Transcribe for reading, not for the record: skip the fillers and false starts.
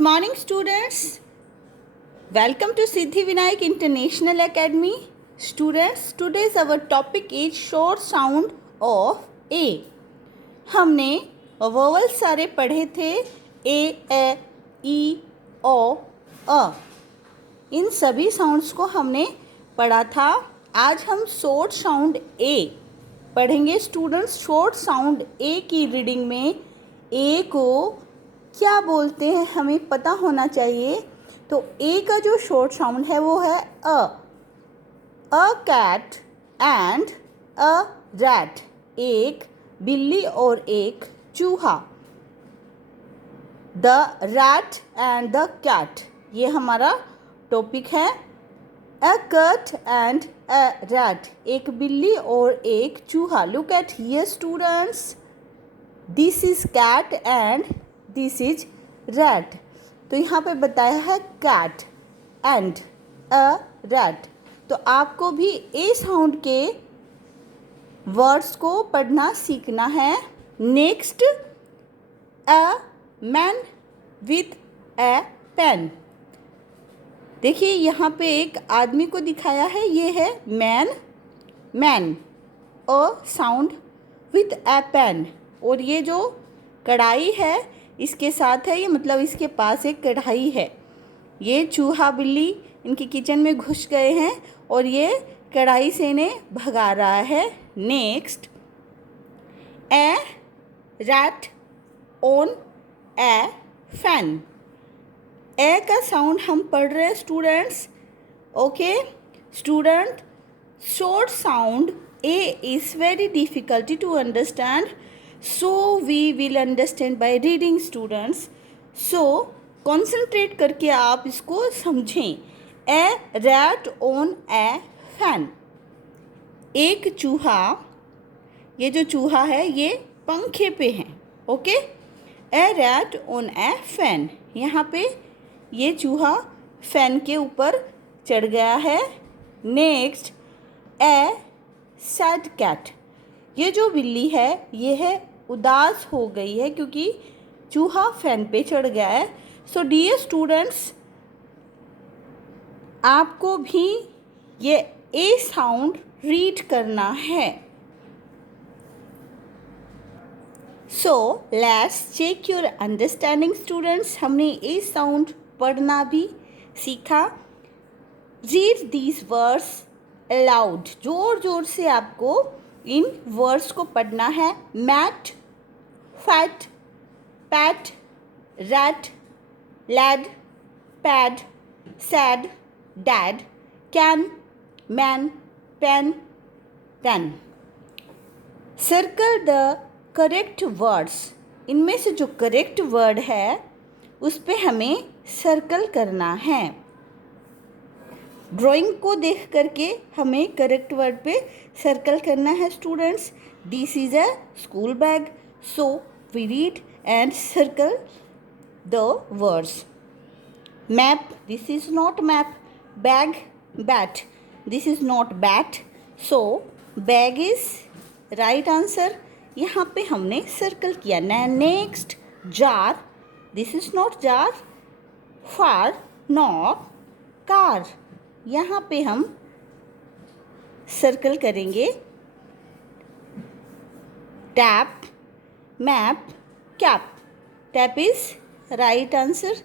Good morning, students. Welcome to Siddhi Vinayak International Academy. Students, today's our topic is short sound of A. हमने vowel सारे पढ़े थे ए ई ओ अ। इन सभी sounds को हमने पढ़ा था। आज हम शॉर्ट साउंड ए पढ़ेंगे। स्टूडेंट्स, शॉर्ट साउंड ए की रीडिंग में ए को क्या बोलते हैं हमें पता होना चाहिए। तो ए का जो शॉर्ट साउंड है वो है a cat and a rat, एक बिल्ली और एक चूहा। The rat and the cat, ये हमारा टॉपिक है। A cat and a rat, एक बिल्ली और एक चूहा। Look at here students, this is cat and this is rat. तो यहाँ पे बताया है कैट एंड अ रैट। तो आपको भी ए साउंड के वर्ड्स को पढ़ना सीखना है। Next, a man with a pen. देखिए यहाँ पे एक आदमी को दिखाया है, ये है man a sound with a pen. और ये जो कढ़ाई है इसके साथ है, ये मतलब इसके पास एक कढ़ाई है। ये चूहा बिल्ली इनके किचन में घुस गए हैं और ये कढ़ाई से इन्हें भगा रहा है। Next, a rat on a fan. A का साउंड हम पढ़ रहे हैं students. Okay student, short sound A is very difficult to understand, so we will understand by reading students. So concentrate करके आप इसको समझें। A rat on a fan, एक चूहा, ये जो चूहा है ये पंखे पे है। Okay, A rat on a fan, यहाँ पे ये चूहा फैन के ऊपर चढ़ गया है। नेक्स्ट, ए सैड कैट, ये जो बिल्ली है ये है उदास हो गई है क्योंकि चूहा फैन पे चढ़ गया है। सो डियर स्टूडेंट्स, आपको भी ये ए साउंड रीड करना है। So let's check your understanding students. हमने ए साउंड पढ़ना भी सीखा। रीड दीज वर्ड्स अलाउड, जोर जोर से आपको इन वर्ड्स को पढ़ना है। Mat, fat, pat, rat, lad, pad, sad, dad, can, man, pen, pen. Circle the correct words, इनमें से जो करेक्ट वर्ड है उस पे हमें सर्कल करना है। ड्राइंग को देख करके हमें करेक्ट वर्ड पे सर्कल करना है students. This is a school bag, so we read and circle the words. Map, this is not map. Bag, bat, this is not bat, so bag is right answer. यहाँ पे हमने circle किया। Next, jar, this is not jar. Far, not car, यहाँ पे हम circle करेंगे। Tap, map, cap, tap is right answer.